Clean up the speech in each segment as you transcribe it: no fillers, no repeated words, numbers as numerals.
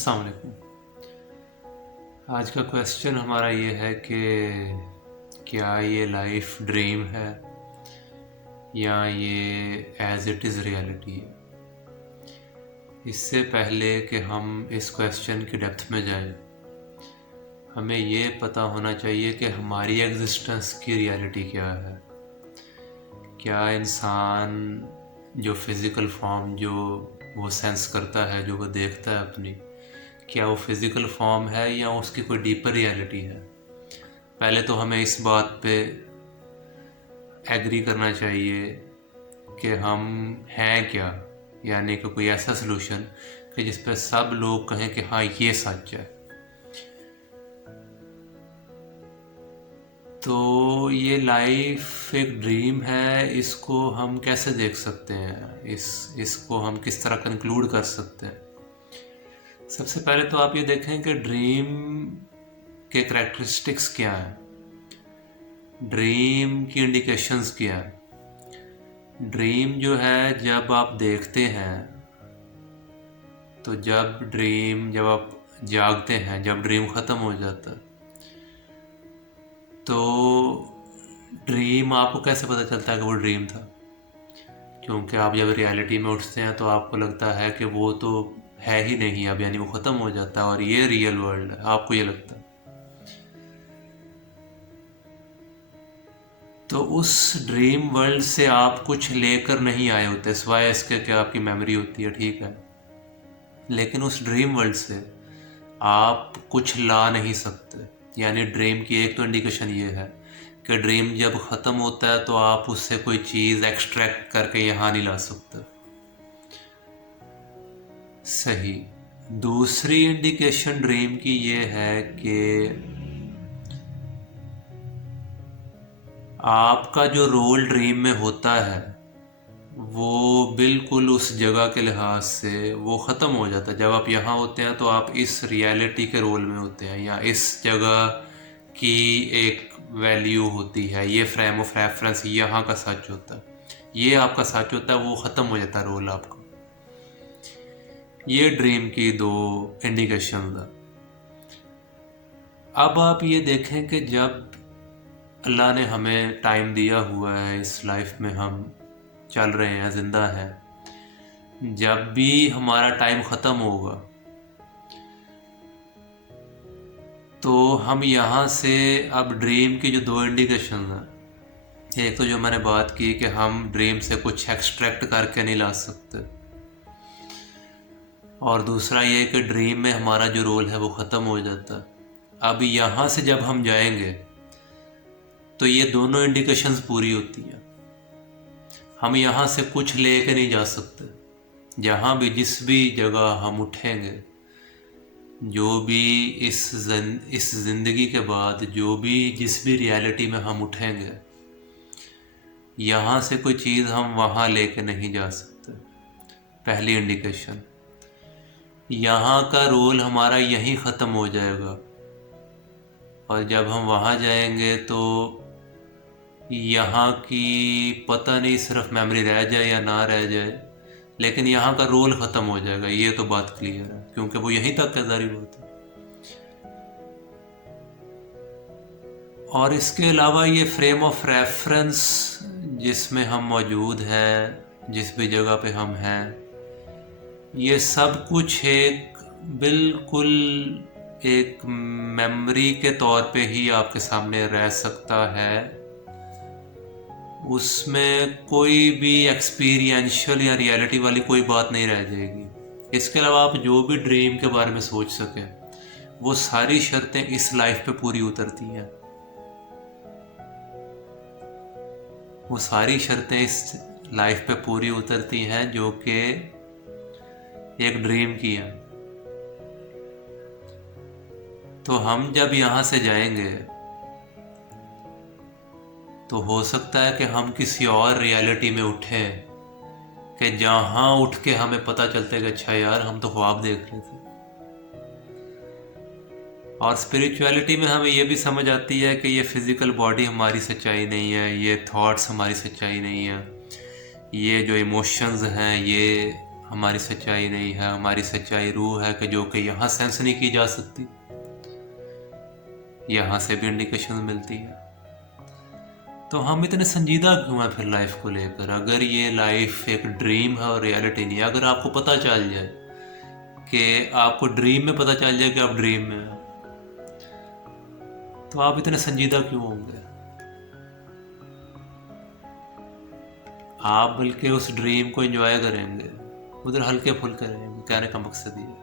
अस्सलाम वालेकुम। आज का क्वेश्चन हमारा ये है कि क्या ये लाइफ ड्रीम है या ये एज इट इज़ रियलिटी है। इससे पहले कि हम इस क्वेश्चन की डेप्थ में जाएं, हमें ये पता होना चाहिए कि हमारी एग्जिस्टेंस की रियलिटी क्या है। क्या इंसान जो फिज़िकल फॉर्म जो वो सेंस करता है, जो वो देखता है अपनी, क्या वो फिज़िकल फॉर्म है या उसकी कोई डीपर रियलिटी है। पहले तो हमें इस बात पे एग्री करना चाहिए कि हम हैं क्या, यानी कि कोई ऐसा सलूशन कि जिस पे सब लोग कहें कि हाँ ये सच है। तो ये लाइफ एक ड्रीम है, इसको हम कैसे देख सकते हैं, इसको हम किस तरह कंक्लूड कर सकते हैं। सबसे पहले तो आप ये देखें कि ड्रीम के करैक्टरिस्टिक्स क्या हैं, ड्रीम की इंडिकेशंस क्या है। ड्रीम जो है जब आप देखते हैं, तो जब आप जागते हैं, जब ड्रीम ख़त्म हो जाता है, तो ड्रीम आपको कैसे पता चलता है कि वो ड्रीम था। क्योंकि आप जब रियलिटी में उठते हैं तो आपको लगता है कि वो तो है ही नहीं अब, यानी वो ख़त्म हो जाता है और ये रियल वर्ल्ड है, आपको ये लगता है। तो उस ड्रीम वर्ल्ड से आप कुछ लेकर नहीं आए होते, सिवाय इसके कि आपकी मेमोरी होती है, ठीक है। लेकिन उस ड्रीम वर्ल्ड से आप कुछ ला नहीं सकते। यानी ड्रीम की एक तो इंडिकेशन ये है कि ड्रीम जब ख़त्म होता है तो आप उससे कोई चीज़ एक्सट्रैक्ट करके यहाँ नहीं ला सकते। सही। दूसरी इंडिकेशन ड्रीम की ये है कि आपका जो रोल ड्रीम में होता है वो बिल्कुल उस जगह के लिहाज से वो ख़त्म हो जाता है। जब आप यहाँ होते हैं तो आप इस रियलिटी के रोल में होते हैं, या इस जगह की एक वैल्यू होती है, ये फ्रेम ऑफ रेफरेंस यहाँ का सच होता है, ये आपका सच होता है, वो ख़त्म हो जाता है रोल आपका। ये ड्रीम की दो इंडिकेशन है। अब आप ये देखें कि जब अल्लाह ने हमें टाइम दिया हुआ है, इस लाइफ में हम चल रहे हैं, ज़िंदा हैं, जब भी हमारा टाइम ख़त्म होगा तो हम यहाँ से अब ड्रीम की जो दो इंडिकेशन हैं, एक तो जो मैंने बात की कि हम ड्रीम से कुछ एक्सट्रैक्ट करके नहीं ला सकते, और दूसरा ये कि ड्रीम में हमारा जो रोल है वो ख़त्म हो जाता है। अब यहाँ से जब हम जाएंगे तो ये दोनों इंडिकेशंस पूरी होती हैं। हम यहाँ से कुछ ले के नहीं जा सकते। जहाँ भी जिस भी जगह हम उठेंगे, जो भी इस ज़िंदगी के बाद जो भी जिस भी रियलिटी में हम उठेंगे, यहाँ से कोई चीज़ हम वहाँ लेके नहीं जा सकते। पहली इंडिकेशन, यहाँ का रोल हमारा यहीं ख़त्म हो जाएगा, और जब हम वहाँ जाएंगे तो यहाँ की पता नहीं सिर्फ मेमोरी रह जाए या ना रह जाए, लेकिन यहाँ का रोल ख़त्म हो जाएगा, ये तो बात क्लियर है, क्योंकि वो यहीं तक है जारी बात है। और इसके अलावा ये फ्रेम ऑफ रेफरेंस जिसमें हम मौजूद हैं, जिस भी जगह पे हम हैं, ये सब कुछ एक बिल्कुल एक मेमोरी के तौर पे ही आपके सामने रह सकता है। उसमें कोई भी एक्सपीरियंशियल या रियलिटी वाली कोई बात नहीं रह जाएगी। इसके अलावा आप जो भी ड्रीम के बारे में सोच सकें, वो सारी शर्तें इस लाइफ पे पूरी उतरती हैं। वो सारी शर्तें इस लाइफ पे पूरी उतरती हैं जो कि एक ड्रीम की हैं। तो हम जब यहाँ से जाएंगे तो हो सकता है कि हम किसी और रियलिटी में उठें, कि जहाँ उठ के हमें पता चलता है कि अच्छा यार हम तो ख्वाब देख रहे थे। और स्पिरिचुअलिटी में हमें ये भी समझ आती है कि ये फिज़िकल बॉडी हमारी सच्चाई नहीं है, ये थॉट्स हमारी सच्चाई नहीं है, ये जो इमोशंस हैं ये हमारी सच्चाई नहीं है, हमारी सच्चाई रूह है कि जो कि यहाँ सेंस नहीं की जा सकती, यहाँ से भी इंडिकेशन मिलती है। तो हम इतने संजीदा क्यों हैं फिर लाइफ को लेकर? अगर ये लाइफ एक ड्रीम है और रियलिटी नहीं, अगर आपको पता चल जाए कि आपको ड्रीम में पता चल जाए कि आप ड्रीम में हैं, तो आप इतने संजीदा क्यों होंगे? आप बल्कि उस ड्रीम को एंजॉय करेंगे, उधर हल्के फुल्के रहेंगे। कहने का मकसद ये है।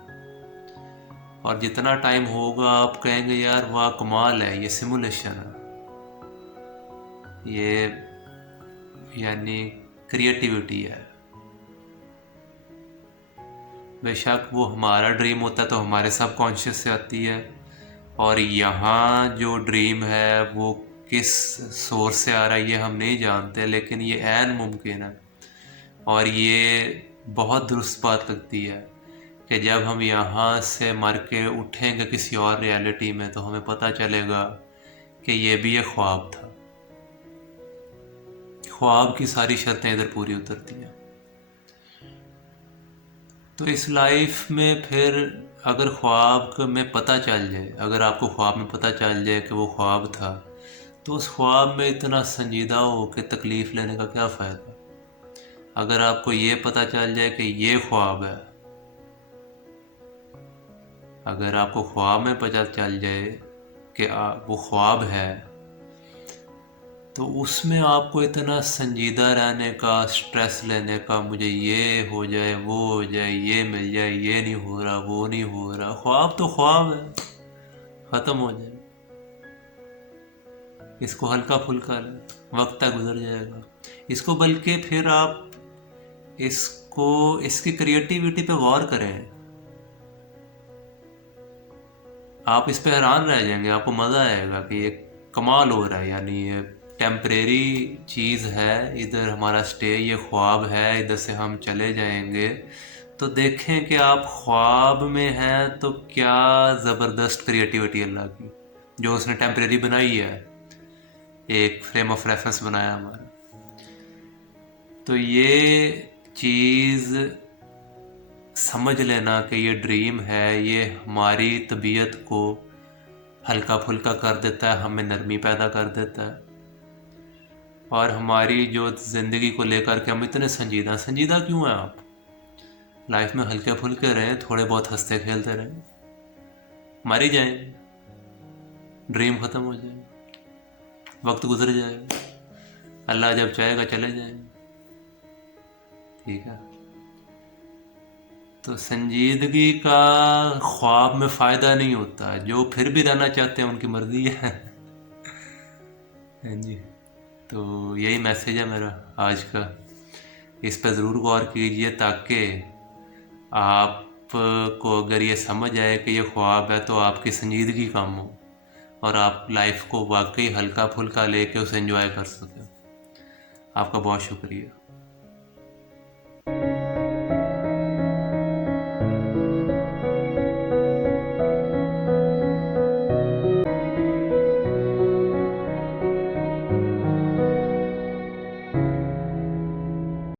और जितना टाइम होगा आप कहेंगे यार वाह कमाल है, ये सिमुलेशन है, ये यानी क्रिएटिविटी है। बेशक वो हमारा ड्रीम होता है तो हमारे सबकॉन्शियस से आती है, और यहाँ जो ड्रीम है वो किस सोर्स से आ रहा है ये हम नहीं जानते, लेकिन ये ऐन मुमकिन है। और ये बहुत दुरुस्त बात लगती है कि जब हम यहाँ से मर के उठेंगे किसी और रियलिटी में तो हमें पता चलेगा कि ये भी एक ख्वाब था। ख्वाब की सारी शर्तें इधर पूरी उतरती हैं। तो इस लाइफ में फिर अगर ख्वाब में पता चल जाए, अगर आपको ख्वाब में पता चल जाए कि वो ख्वाब था, तो उस ख्वाब में इतना संजीदा हो कि तकलीफ़ लेने का क्या फ़ायदा? अगर आपको ये पता चल जाए कि ये ख्वाब है, अगर आपको ख्वाब में पता चल जाए कि वो ख्वाब है, तो उसमें आपको इतना संजीदा रहने का, स्ट्रेस लेने का, मुझे ये हो जाए, वो हो जाए, ये मिल जाए, ये नहीं हो रहा, वो नहीं हो रहा। ख्वाब तो ख्वाब है, ख़त्म हो जाए, इसको हल्का फुल्का ले, वक्त तक गुजर जाएगा। इसको बल्कि फिर आप इसकी क्रिएटिविटी पे गौर करें, आप इस पे हैरान रह जाएंगे, आपको मज़ा आएगा कि ये कमाल हो रहा है। यानी ये टेम्परेरी चीज़ है, इधर हमारा स्टे, ये ख्वाब है, इधर से हम चले जाएंगे। तो देखें कि आप ख्वाब में हैं तो क्या ज़बरदस्त क्रिएटिविटी अल्लाह की जो उसने टेम्परेरी बनाई है, एक फ्रेम ऑफ रेफरेंस बनाया हमारा। तो ये चीज़ समझ लेना कि ये ड्रीम है, ये हमारी तबीयत को हल्का फुल्का कर देता है, हमें नरमी पैदा कर देता है, और हमारी जो ज़िंदगी को लेकर के हम इतने संजीदा क्यों हैं? आप लाइफ में हल्के फुल्के रहें, थोड़े बहुत हंसते खेलते रहें, मर ही जाएंगे, ड्रीम ख़त्म हो जाएगा, वक्त गुजर जाएगा, अल्लाह जब चाहेगा चले जाएंगे। ठीक है, तो संजीदगी का ख्वाब में फ़ायदा नहीं होता। जो फिर भी रहना चाहते हैं उनकी मर्ज़ी है। हाँ जी, तो यही मैसेज है मेरा आज का। इस पर ज़रूर गौर कीजिए ताकि आपको अगर ये समझ आए कि ये ख्वाब है तो आपकी संजीदगी कम हो और आप लाइफ को वाकई हल्का फुल्का लेके उसे एंजॉय कर सकें। आपका बहुत शुक्रिया।